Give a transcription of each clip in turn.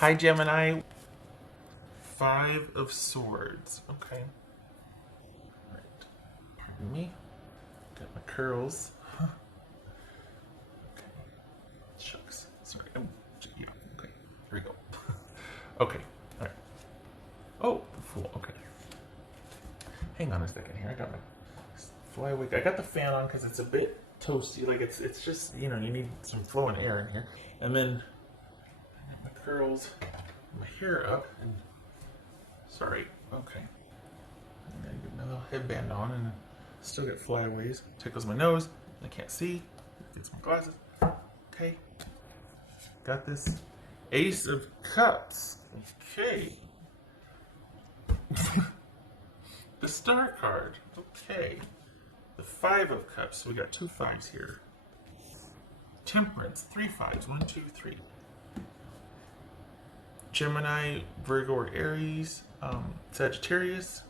Hi, Gemini. Five of Swords. Okay. Right. Pardon me. Got my curls. Huh. Okay. Shucks. Sorry. Oh, yeah. Okay. Here we go. Okay. All right. Oh, fool. Okay. Hang on a second here. I got my fly away. I got the fan on because it's a bit toasty. Like it's just, you need some flowing air in here. And then I got my curls, my hair up, and sorry. Okay. I gotta get my little headband on, and still get flyaways. Tickles my nose. I can't see. Gets my glasses. Okay. Got this. Ace of Cups. Okay. The Star card. Okay. The Five of Cups. So we got two fives here. Temperance. Three fives. 1, 2, 3. Gemini, Virgo, or Aries. Sagittarius.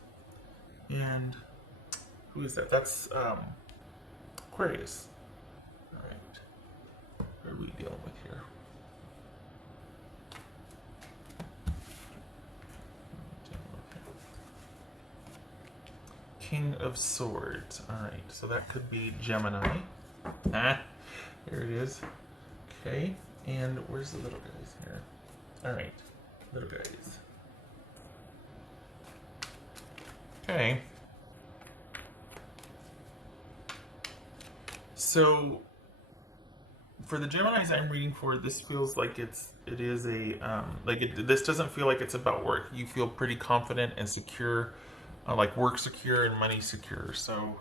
And who is that? That's Aquarius. All right. What are we dealing with here? King of Swords. All right, so that could be Gemini. Ah, there it is. Okay, and where's the little guys here? All right, little guys. Okay. So for the Geminis I'm reading for, this feels like it is a this doesn't feel like it's about work. You feel pretty confident and secure, like work secure and money secure. So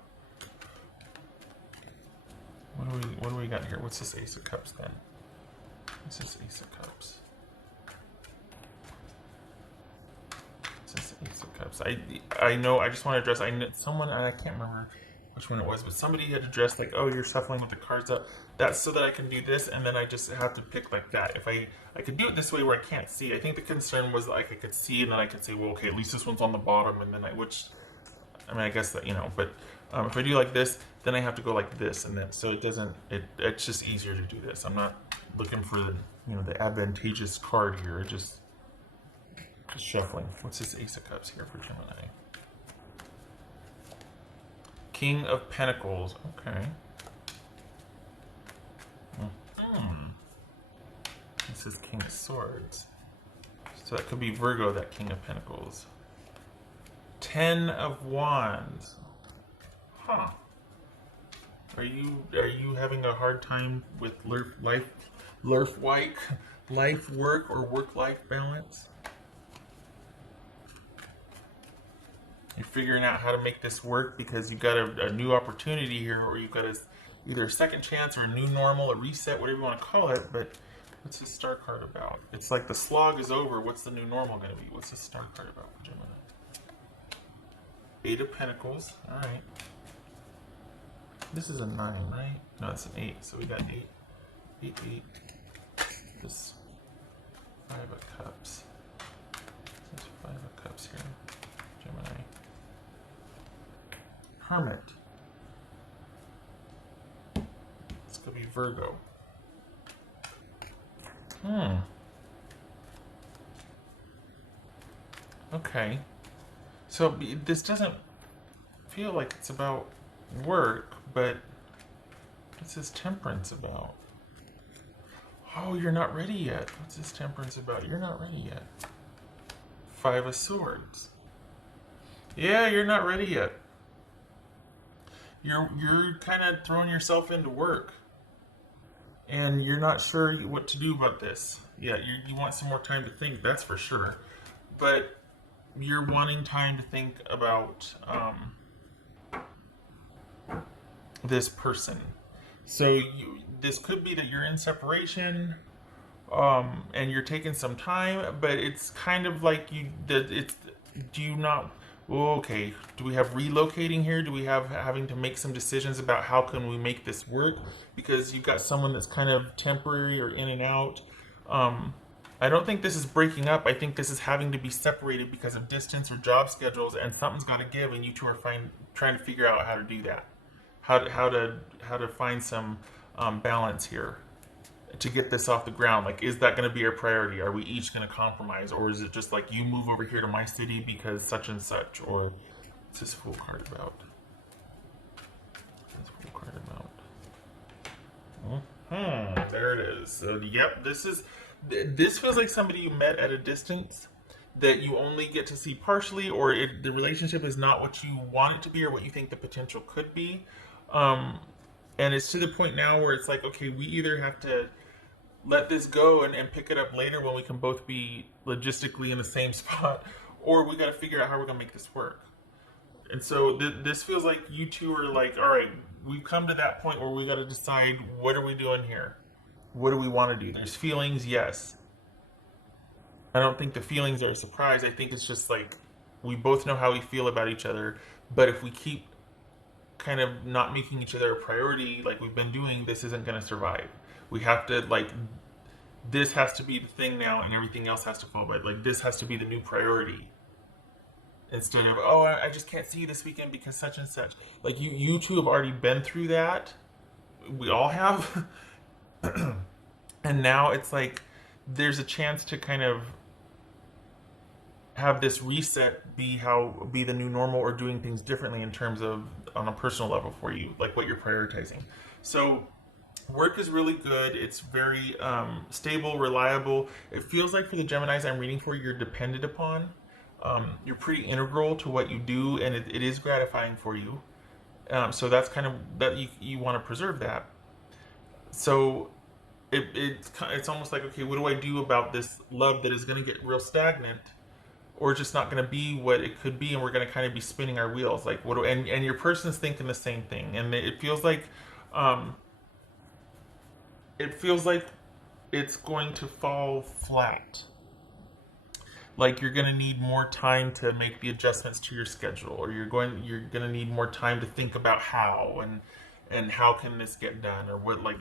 what do we got here? What's this Ace of Cups then? What's this Ace of Cups? What's this Ace of Cups? I know. I just want to address. I know someone. I can't remember which one it was, but somebody had addressed like, oh, you're shuffling with the cards up. That's so that I can do this, and then I just have to pick like that. If I could do it this way where I can't see. I think the concern was like I could see, and then I could say, well, okay, at least this one's on the bottom, and then I guess that, but if I do like this, then I have to go like this, and then so it doesn't. It's just easier to do this. I'm not looking for the advantageous card here. Just shuffling. What's this Ace of Cups here for Gemini? King of Pentacles. Okay. This is King of Swords. So that could be Virgo, that King of Pentacles. 10 of Wands. Huh. Are you having a hard time with life work or work-life balance? You're figuring out how to make this work because you've got a new opportunity here, or you've got either a second chance or a new normal, a reset, whatever you want to call it. But what's this Star card about? It's like the slog is over. What's the new normal going to be? What's this Star card about for Gemini? 8 of Pentacles. All right. This is a 9, right? No, it's an 8. So we got 8. 8, 8. This 5 of Cups. There's 5 of Cups here. Gemini. Hermit. This could be Virgo. Okay. So this doesn't feel like it's about work, but what's this Temperance about? Oh, you're not ready yet. What's this Temperance about? You're not ready yet. 5 of Swords. Yeah, you're not ready yet. You're kind of throwing yourself into work, and you're not sure what to do about this. Yeah, you want some more time to think, that's for sure. But you're wanting time to think about this person. So this could be that you're in separation, and you're taking some time, but it's kind of like okay, do we have relocating here? Do we have having to make some decisions about how can we make this work? Because you've got someone that's kind of temporary or in and out. I don't think this is breaking up. I think this is having to be separated because of distance or job schedules, and something's got to give, and you two are trying to figure out how to do that. How to find some balance here. to get this off the ground? Like, is that going to be our priority? Are we each going to compromise, or is it just like you move over here to my city because such and such? Or what's this Fool card about? What's this Fool card about? There it is. So, yep, this feels like somebody you met at a distance that you only get to see partially, or the relationship is not what you want it to be or what you think the potential could be. And it's to the point now where it's like, okay, we either have to let this go and pick it up later when we can both be logistically in the same spot, or we got to figure out how we're going to make this work. And so this feels like you two are like, all right, we've come to that point where we got to decide, what are we doing here? What do we want to do? There's feelings, yes. I don't think the feelings are a surprise. I think it's just like we both know how we feel about each other, but if we keep kind of not making each other a priority like we've been doing, this isn't going to survive. We have to, like, this has to be the thing now, and everything else has to fall by. Like, this has to be the new priority. Instead of, oh, I just can't see you this weekend because such and such. Like, you two have already been through that. We all have. And now it's like there's a chance to kind of have this reset be the new normal, or doing things differently in terms of on a personal level for you, like what you're prioritizing. So work is really good. It's very stable, reliable. It feels like for the Geminis I'm reading for, you're dependent upon. You're pretty integral to what you do, and it is gratifying for you. So that's kind of that you want to preserve that. So it's almost like, okay, what do I do about this love that is going to get real stagnant, or just not going to be what it could be, and we're going to kind of be spinning our wheels? Like, and your person's thinking the same thing, and it feels like it's going to fall flat. Like, you're going to need more time to make the adjustments to your schedule, or you're going to need more time to think about how and how can this get done, or what. Like,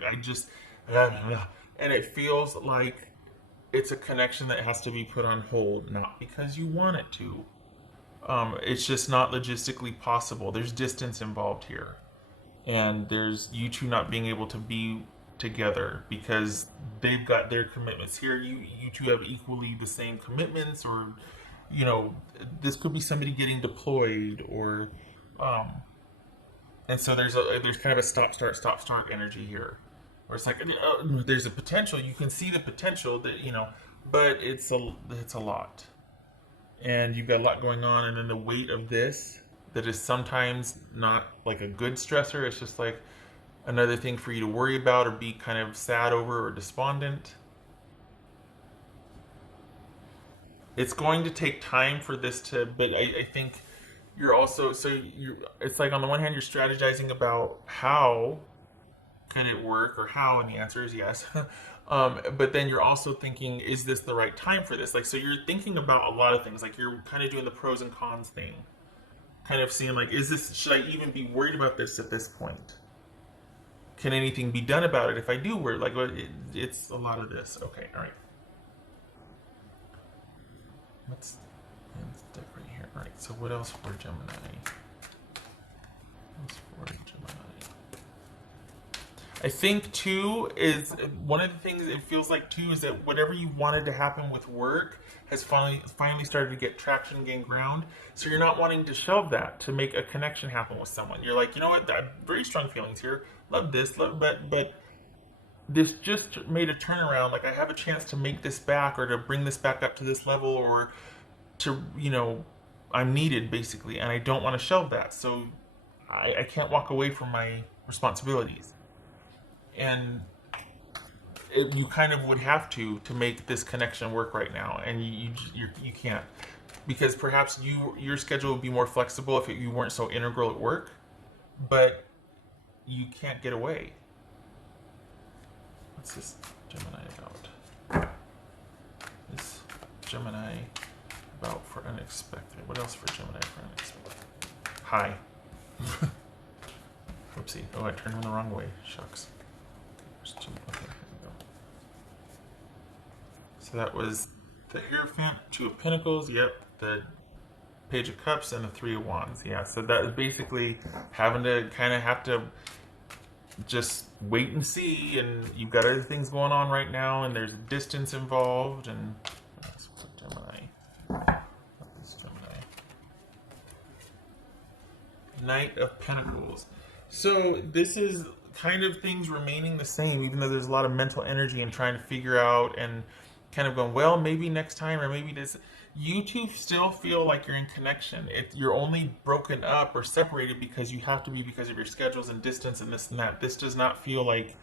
and it feels like it's a connection that has to be put on hold, not because you want it to. It's just not logistically possible. There's distance involved here, and there's you two not being able to be together because they've got their commitments here. You two have equally the same commitments, or this could be somebody getting deployed, or and so there's kind of a stop start energy here, where it's like there's a potential. You can see the potential that but it's a lot, and you've got a lot going on, and then the weight of this that is sometimes not like a good stressor. It's just like another thing for you to worry about or be kind of sad over or despondent. It's going to take time for this to, but I think you're also, it's like on the one hand, you're strategizing about how can it work, or how, and the answer is yes. But then you're also thinking, is this the right time for this? Like, so you're thinking about a lot of things. Like, you're kind of doing the pros and cons thing, kind of seeing like, should I even be worried about this at this point? Can anything be done about it if I do worry? Like, it's a lot of this. Okay, all right. Let's decorate here. All right. So what else for Gemini? I think too is one of the things it feels like too is that whatever you wanted to happen with work has finally started to get traction, gain ground. So you're not wanting to shelve that to make a connection happen with someone. You're like, you know what? I have very strong feelings here. Love this, but this just made a turnaround. Like, I have a chance to make this back, or to bring this back up to this level, or to I'm needed basically, and I don't want to shelve that. So I can't walk away from my responsibilities. And you kind of would have to make this connection work right now, and you can't, because perhaps your schedule would be more flexible if you weren't so integral at work, but you can't get away. What's this Gemini about? This Gemini about for unexpected. What else for Gemini for unexpected? Hi. Whoopsie. Oh, I turned him the wrong way. Shucks. Okay, here we go. So that was the Hierophant, Two of Pentacles, yep, the Page of Cups, and the Three of Wands. Yeah, so that is basically having to kind of have to just wait and see, and you've got other things going on right now, and there's distance involved, and let's put Gemini. Not this Gemini. Knight of Pentacles. So this is kind of things remaining the same, even though there's a lot of mental energy and trying to figure out and kind of going, well, maybe next time, or maybe this. You two still feel like you're in connection. You're only broken up or separated because you have to be, because of your schedules and distance and this and that. This does not feel like,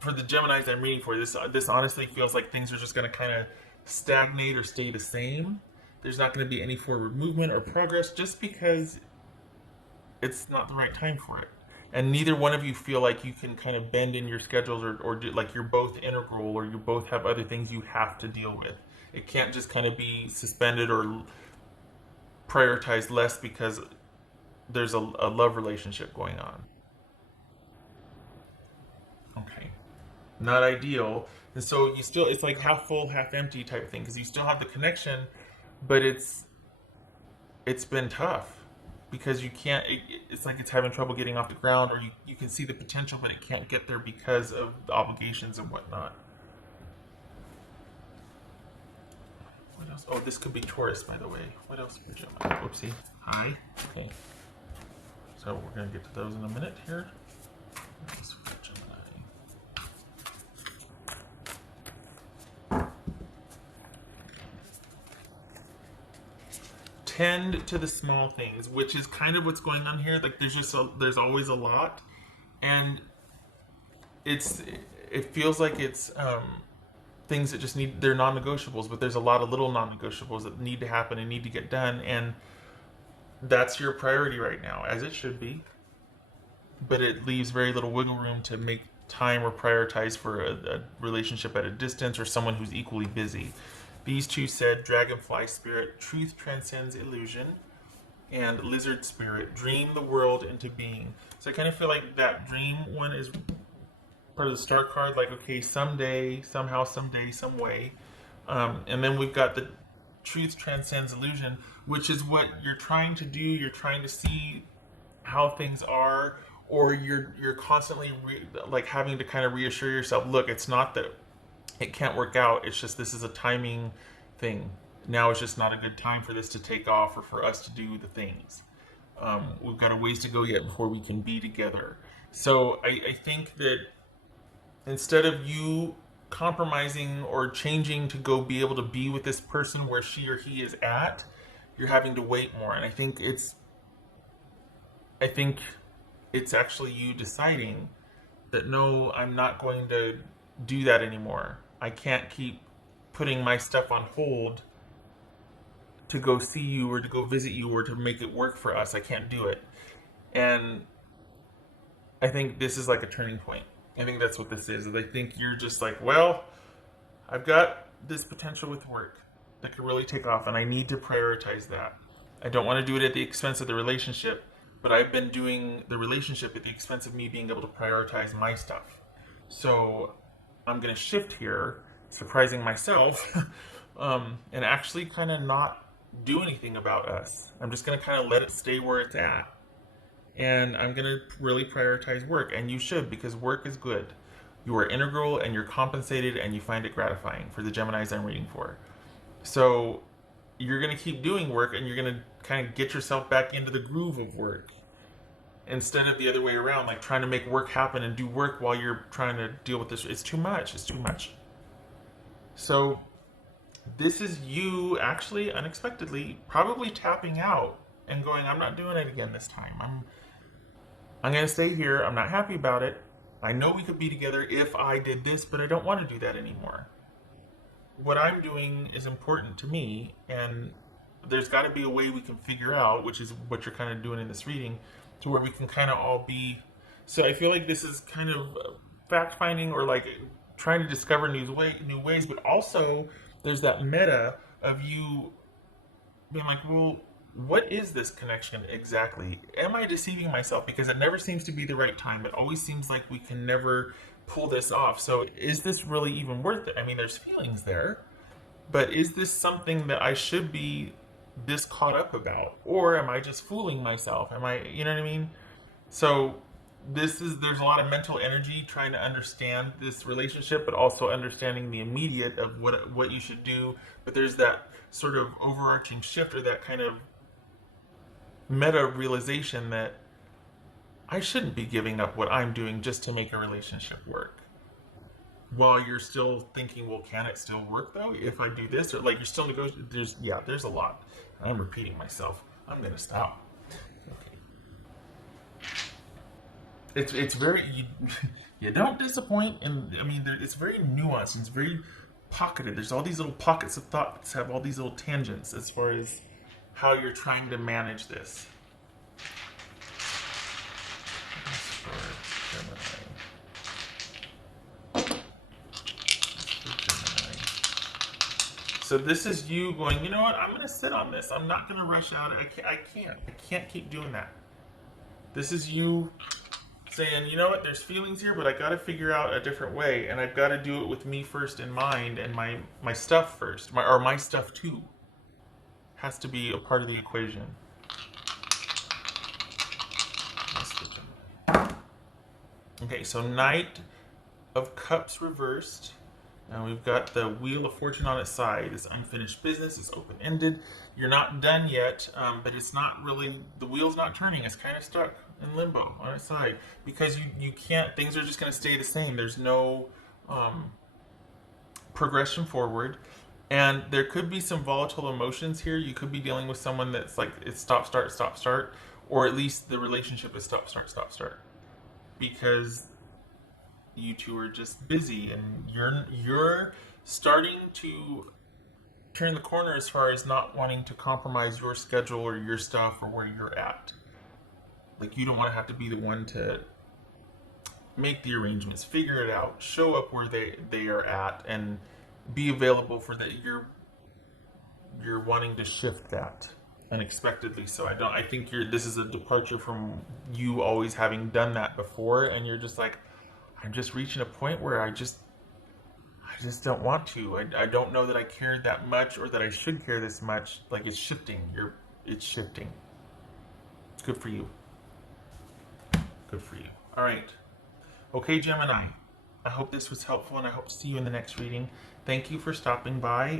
for the Geminis I'm reading for, this honestly feels like things are just going to kind of stagnate or stay the same. There's not going to be any forward movement or progress, just because it's not the right time for it. And neither one of you feel like you can kind of bend in your schedules, or like you're both integral, or you both have other things you have to deal with. It can't just kind of be suspended or prioritized less because there's a love relationship going on. Okay. Not ideal. And so you still, it's like half full, half empty type thing, because you still have the connection, but it's been tough because you can't, it's like it's having trouble getting off the ground, or you can see the potential, but it can't get there because of the obligations and whatnot. What else? Oh, this could be Taurus, by the way. What else for Gemini? Whoopsie. Hi. Okay. So we're going to get to those in a minute here. What else for Gemini? Tend to the small things, which is kind of what's going on here. Like there's always a lot, and it feels like it's things that just they're non-negotiables, but there's a lot of little non-negotiables that need to happen and need to get done, and that's your priority right now, as it should be. But it leaves very little wiggle room to make time or prioritize for a relationship at a distance, or someone who's equally busy. These two said Dragonfly Spirit, truth transcends illusion, and Lizard Spirit, dream the world into being. So I kind of feel like that dream one is part of the star card, like, okay, someday, somehow, someday, some way. And then we've got the truth transcends illusion, which is what you're trying to do. You're trying to see how things are, or you're constantly like having to kind of reassure yourself, look, it's not that it can't work out, it's just this is a timing thing. Now it's just not a good time for this to take off, or for us to do the things. We've got a ways to go yet before we can be together. So I think that instead of you compromising or changing to go be able to be with this person where she or he is at, you're having to wait more. And I think it's actually you deciding that, no, I'm not going to do that anymore. I can't keep putting my stuff on hold to go see you or to go visit you or to make it work for us. I can't do it. And I think this is like a turning point. I think that's what this is. I think you're just like, well, I've got this potential with work that could really take off, and I need to prioritize that. I don't want to do it at the expense of the relationship, but I've been doing the relationship at the expense of me being able to prioritize my stuff. So I'm going to shift here, surprising myself, and actually kind of not do anything about us. I'm just going to kind of let it stay where it's at. And I'm going to really prioritize work. And you should, because work is good. You are integral, and you're compensated, and you find it gratifying, for the Geminis I'm reading for. So you're going to keep doing work, and you're going to kind of get yourself back into the groove of work, instead of the other way around, like trying to make work happen and do work while you're trying to deal with this. It's too much. It's too much. So this is you actually unexpectedly probably tapping out and going, I'm not doing it again this time. I'm going to stay here. I'm not happy about it. I know we could be together if I did this, but I don't want to do that anymore. What I'm doing is important to me, and there's got to be a way we can figure out, which is what you're kind of doing in this reading, to where we can kind of all be. So I feel like this is kind of fact-finding, or like trying to discover new ways, but also there's that meta of you being like, well, what is this connection exactly? Am I deceiving myself? Because it never seems to be the right time. It always seems like we can never pull this off. So is this really even worth it? I mean, there's feelings there, but is this something that I should be this caught up about? Or am I just fooling myself? Am I, you know what I mean? So there's a lot of mental energy trying to understand this relationship, but also understanding the immediate of what you should do. But there's that sort of overarching shift, or that kind of meta realization that I shouldn't be giving up what I'm doing just to make a relationship work. While you're still thinking, well, can it still work though if I do this? Or like you're still negotiating. There's a lot. I'm repeating myself. I'm gonna stop. Okay. It's very you don't disappoint, and I mean it's very nuanced and it's very pocketed. There's all these little pockets of thoughts, have all these little tangents as far as how you're trying to manage this. So this is you going, you know what? I'm going to sit on this. I'm not going to rush out. I can't keep doing that. This is you saying, you know what? There's feelings here, but I got to figure out a different way, and I've got to do it with me first in mind, and my stuff first, my stuff too, has to be a part of the equation. Okay, so Knight of Cups reversed. Now we've got the Wheel of Fortune on its side. It's unfinished business. It's open-ended. You're not done yet, but it's not really, the wheel's not turning. It's kind of stuck in limbo on its side because you can't, things are just going to stay the same. There's no progression forward. And there could be some volatile emotions here. You could be dealing with someone that's like, it's stop, start, or at least the relationship is stop, start. Because you two are just busy, and you're starting to turn the corner as far as not wanting to compromise your schedule or your stuff or where you're at. Like you don't want to have to be the one to make the arrangements, figure it out, show up where they are at, and be available for that. You're wanting to shift that unexpectedly. So I think this is a departure from you always having done that before, and you're just like, I'm just reaching a point where I just don't want to. I don't know that I care that much, or that I should care this much. Like it's shifting. It's shifting. Good for you. Good for you. All right. Okay, Gemini. I hope this was helpful, and I hope to see you in the next reading. Thank you for stopping by.